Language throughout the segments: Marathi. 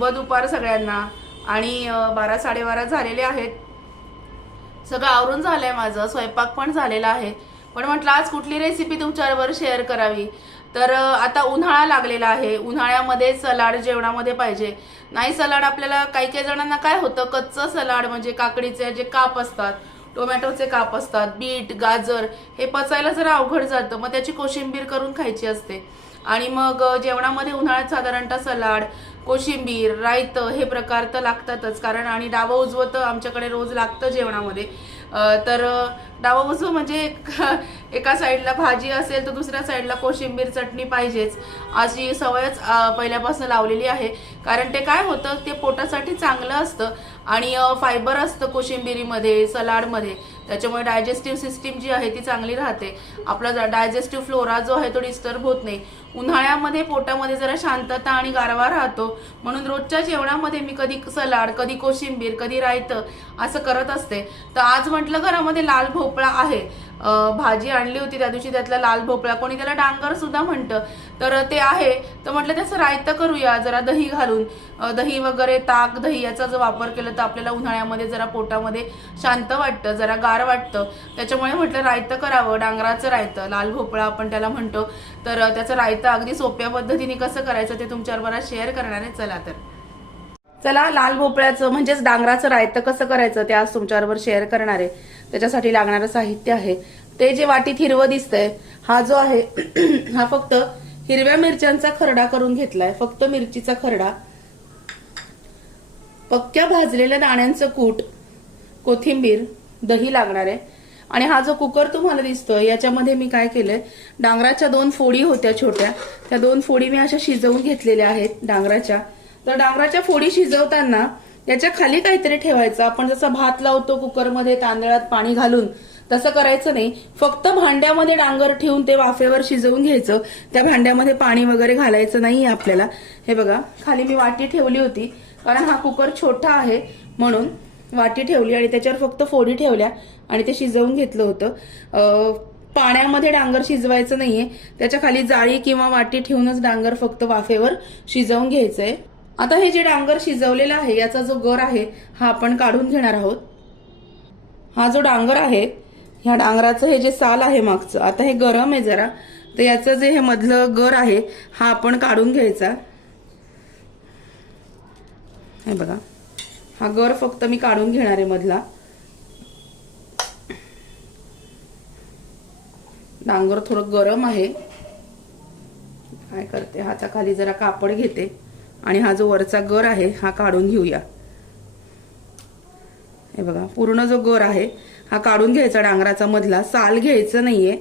शुभ दुपार सगळ्यांना. आणि बारा साडेबारा झालेले आहेत. सगळं आवरून झालंय माझं. स्वयंपाक पण झालेला आहे. पण म्हटलं आज कुठली रेसिपी तुमच्याबरोबर शेअर करावी? तर आता उन्हाळा लागलेला आहे. उन्हाळ्यामध्ये सलाड जेवणामध्ये पाहिजे. नाही सलाड आपल्याला काही काही जणांना काय होतं? कच्चं सलाड म्हणजे काकडीचे जे काप असतात टोमॅटोचे काप असतात बीट गाजर हे पचायला जरा अवघड जातं. मग त्याची कोशिंबीर करून खायची असते. आणि मग जेवणामध्ये उन्हाळ्यात साधारणतः सलाड कोशिंबीर रायतं हे प्रकार तर लागतातच. कारण आणि डावं उजवं तर आमच्याकडे रोज लागतं जेवणामध्ये. तर डावं उजवं म्हणजे एका साईडला भाजी असेल तर दुसऱ्या साईडला कोशिंबीर चटणी पाहिजेच. अशी सवयच पहिल्यापासून लावलेली आहे. कारण ते काय होतं ते पोटासाठी चांगलं असतं. आणि फायबर असतं कोशिंबिरीमध्ये सलाडमध्ये. त्याच्यामुळे डायजेस्टिव्ह सिस्टीम जी आहे ती चांगली राहते. आपला डायजेस्टिव्ह फ्लोरा जो आहे तो डिस्टर्ब होत नाही. उन्हाळ्यामध्ये पोटामध्ये जरा शांतता आणि गारवा राहतो. म्हणून रोजच्या जेवणामध्ये मी कधी सलाड कधी कोशिंबीर कधी रायतं असं करत असते. तर आज म्हटलं घरामध्ये लाल भोपळा आहे. भाजी आणली होती त्या दिवशी त्यातला लाल भोपळा. कोणी त्याला डांगर सुद्धा म्हणतं. तर ते आहे. तर म्हटलं त्याचं रायतं करूया जरा दही घालून. दही वगैरे ताक दही याचा जर वापर केला तर आपल्याला उन्हाळ्यामध्ये जरा पोटामध्ये शांत वाटतं जरा गार वाटतं. त्याच्यामुळे म्हटलं रायतं करावं डांगराचं रायतं. लाल भोपळा आपण त्याला म्हणतो. तर त्याचं रायतं अगदी सोप्या पद्धतीने कसं करायचं ते तुमच्याबरोबर मला शेअर करणार आहे. चला तर. चला लाल भोपळ्याचं म्हणजेच डांगराचं रायतं कसं करायचं ते आज तुमच्याबरोबर शेअर करणार आहे. त्याच्यासाठी लागणारं साहित्य आहे. ते जे वाटीत हिरवं दिसतंय हा जो आहे हा फक्त हिरव्या मिरच्यांचा खरडा करून घेतलाय. फक्त मिरचीचा खरडा. पक्क्या भाजलेल्या दाण्यांचं कूट कोथिंबीर दही लागणार आहे. आणि हा जो कुकर तुम्हाला दिसतोय याच्यामध्ये मी काय केलंय डांगराच्या दोन फोडी होत्या छोट्या. त्या दोन फोडी मी अशा शिजवून घेतलेल्या आहेत डांगराच्या. तर डांगराच्या फोडी शिजवताना याच्या खाली काहीतरी ठेवायचं. आपण जसं भात लावतो कुकरमध्ये तांदळात पाणी घालून तसं करायचं नाही. फक्त भांड्यामध्ये डांगर ठेवून ते वाफेवर शिजवून घ्यायचं. त्या भांड्यामध्ये पाणी वगैरे घालायचं नाही आपल्याला. हे बघा खाली मी वाटी ठेवली होती. कारण हा कुकर छोटा आहे म्हणून वाटी ठेवली आणि त्याच्यावर फक्त फोडी ठेवल्या आणि ते शिजवून घेतलं होतं. पाण्यामध्ये डांगर शिजवायचं नाहीये. त्याच्याखाली जाळी किंवा वाटी ठेवूनच डांगर फक्त वाफेवर शिजवून घ्यायचंय. आता हे जे डांगर शिजवलेलं आहे याचा जो गर आहे हा आपण काढून घेणार आहोत. हा जो डांगर आहे ह्या डांगराचं हे जे साल आहे मागचं आता हे गरम आहे जरा तर याचं जे हे मधलं गर आहे हा आपण काढून घ्यायचा. हे बघा हा गर फक्त मी काढून घेणार आहे मधला. डांगर थोडं गरम आहे. काय करते हाताखाली जरा कापड घेते. आणि हा जो वरचा गर आहे हा काढून घेऊया. हे बघा पूर्ण जो गर आहे हा काढून घ्यायचा डांगराचा मधला. साल घ्यायचं नाहीये.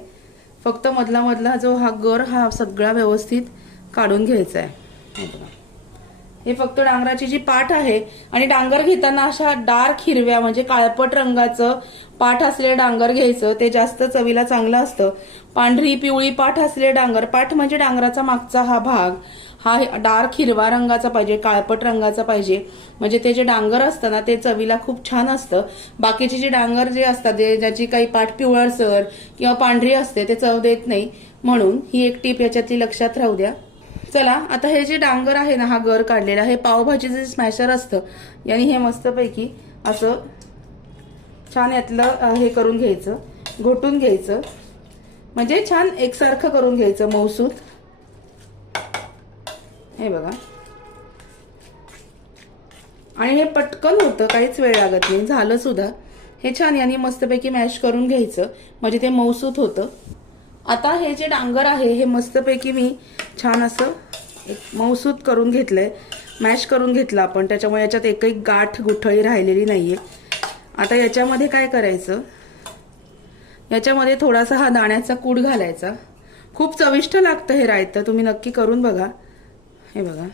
फक्त मधला मधला जो हा गर हा सगळा व्यवस्थित काढून घ्यायचा आहे. हे बघा. हे फक्त डांगराची जी पाठ आहे आणि डांगर घेताना अशा डार्क हिरव्या म्हणजे काळपट रंगाचं पाठ असलेलं डांगर घ्यायचं ते जास्त चवीला चांगलं असतं. पांढरी पिवळी पाठ असलेले डांगर पाठ म्हणजे डांगराचा मागचा हा भाग. हा डार्क हिरवा रंगाचा पाहिजे काळपट रंगाचा पाहिजे. म्हणजे ते जे डांगर असतं ना ते चवीला खूप छान असतं. बाकीचे जे डांगर जे असतात जे ज्याची काही पाठ पिवळसर किंवा पांढरी असते ते चव देत नाही. म्हणून ही एक टीप याच्यातली लक्षात राहू द्या. चला आता हे जे डांगर आहे ना हा गर काढलेला हे पावभाजीचं जे स्मॅशर असतं याने हे मस्तपैकी असं छान यातलं हे करून घ्यायचं घोटून घ्यायचं. म्हणजे छान एकसारखं करून घ्यायचं मौसूत हे बघा. आणि हे पटकन होतं काहीच वेळ लागत नाही झालं सुद्धा. हे छान यांनी मस्तपैकी मॅश करून घ्यायचं. म्हणजे ते मौसूत होतं. आता हे जे डांगर आहे हे मस्तपैकी मी छान असं एक मौसूत करून घेतलंय. मॅश करून घेतलं आपण. त्याच्यामुळे याच्यात एकही गाठ गुठळी राहिलेली नाहीये. आता याच्यामध्ये काय करायचं? याच्यामध्ये थोडासा हा दाण्याचा कूड घालायचा. खूप चविष्ट लागतं हे रायतं. तुम्ही नक्की करून बघा. हे बघा.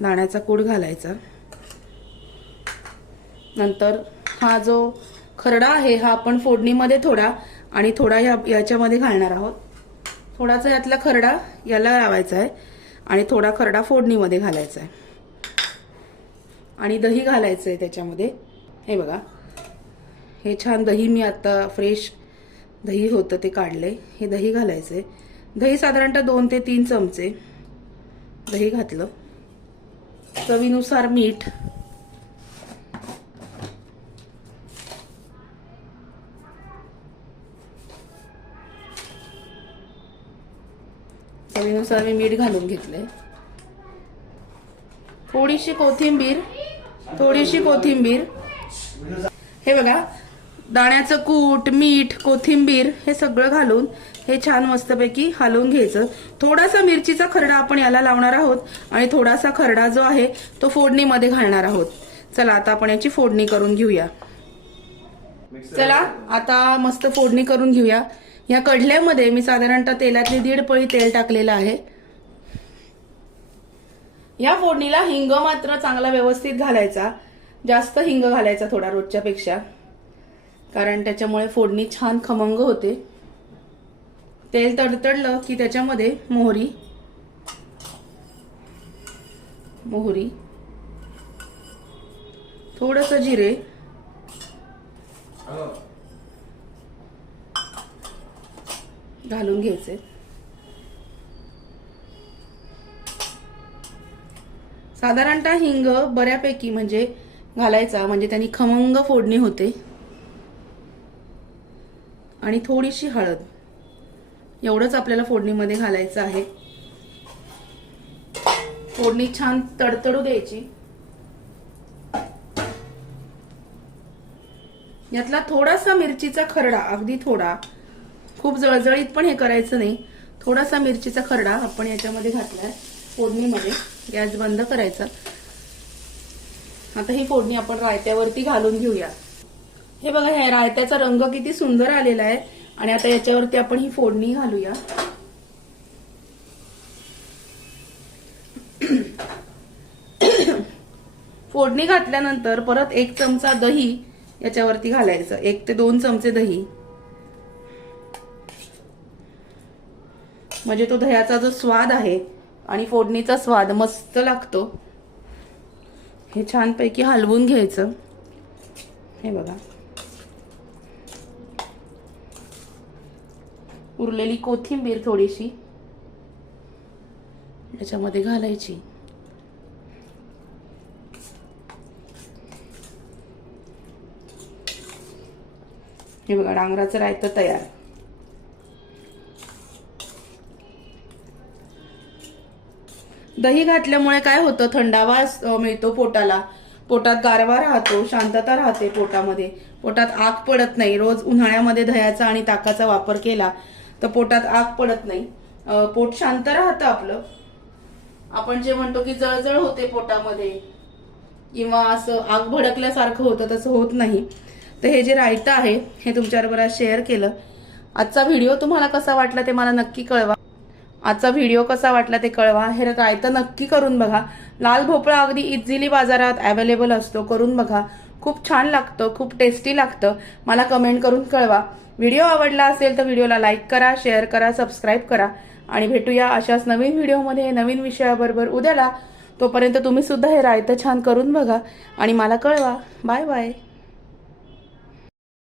दाण्याचा कूड घालायचा. नंतर हा जो खरडा आहे हा आपण फोडणीमध्ये थोडा आणि थोडा या याच्यामध्ये घालणार आहोत. थोडासा यातला खरडा याला लावायचा आहे आणि थोडा खरडा फोडणीमध्ये घालायचा आहे. आणि दही घालायचं आहे त्याच्यामध्ये. हे बघा. हे छान दही मी आत्ता फ्रेश दही होतं ते काढलंय. हे दही घालायचं आहे दही साधारणतः दोन ते तीन चमचे दही घातलं. चवीनुसार मीठ चवीनुसार मी मीठ घालून घेतलंय. थोडीशी कोथिंबीर थोडीशी कोथिंबीर. हे बघा दाण्याचं कूट मीठ कोथिंबीर हे सगळं घालून हे छान मस्तपैकी हलवून घ्यायचं. थोडासा मिरचीचा खरडा आपण याला लावणार आहोत आणि थोडासा खरडा जो आहे तो फोडणीमध्ये घालणार आहोत. चला आता आपण याची फोडणी करून घेऊया. चला आता मस्त फोडणी करून घेऊया. या कडल्यामध्ये मी साधारणतः तेलातली दीड पळी तेल टाकलेलं आहे. या फोडणीला हिंग मात्र चांगला व्यवस्थित घालायचा. जास्त हिंग घालायचा थोडा रोजच्या पेक्षा कारण त्याच्यामुळे फोडणी छान खमंग होते. तेल तडतडलं की त्याच्यामध्ये मोहरी. मोहरी. थोडस जिरे. घालून घ्यायचे. साधारणतः हिंग बऱ्यापैकी म्हणजे घालायचा म्हणजे त्यांनी खमंग फोडणी होते. आणि थोडीशी हळद. एवढंच आपल्याला फोडणीमध्ये घालायचं आहे. फोडणी छान तडतडू द्यायची. यातला थोडासा मिरचीचा खरडा अगदी थोडा खूप जळजळीत पण हे करायचं नाही. थोडासा मिरचीचा खरडा आपण याच्यामध्ये घातलाय फोडणीमध्ये. गॅस बंद करायचा. आता ही फोडणी आपण रायत्यावरती घालून घेऊया. हे बघा ह्या रायत्याचा रंग किती सुंदर आलेला आहे. आणि आता याच्यावरती आपण ही फोडणी घालूया. फोडणी घातल्यानंतर परत एक चमचा दही याच्यावरती घालायचं. एक ते दोन चमचे दही. म्हणजे तो दह्याचा जो स्वाद आहे आणि फोडणीचा स्वाद मस्त लागतो. हे छानपैकी हलवून घ्यायचं. हे बघा. उरलेली कोथिंबीर थोडीशी याच्यामध्ये घालायची. हे बघा डांगराचं रायतं तयार. दही घातल्यामुळे काय होतं? थंडावा मिळतो पोटाला. पोटात गारवा राहतो शांतता राहते पोटामध्ये. पोटात आग पडत नाही. रोज उन्हाळ्यामध्ये दह्याचा आणि ताकाचा वापर केला तर पोटात आग पडत नाही. पोट शांत राहतं आपलं. आपण जे म्हणतो की जळजळ होते पोटामध्ये किंवा असं आग भडकल्यासारखं होतं तसं होत नाही. तर हे जे रायतं आहे हे तुमच्याबरोबर आज शेअर केलं. आजचा व्हिडिओ तुम्हाला कसा वाटला ते मला नक्की कळवा. आजचा व्हिडिओ कसा वाटला ते कळवा. हे रायतं नक्की करून बघा. लाल भोपळा अगदी इझिली बाजारात अवेलेबल असतो. करून बघा. खूप छान लागतं. खूप टेस्टी लागतं. मला कमेंट करून कळवा. व्हिडिओ आवडला असेल तर व्हिडिओला लाईक करा शेअर करा सबस्क्राईब करा. आणि भेटूया अशाच नवीन व्हिडिओमध्ये नवीन विषयाबरोबर उद्याला. तोपर्यंत तुम्ही सुद्धा हे रायतं छान करून बघा. आणि मला कळवा. Bye bye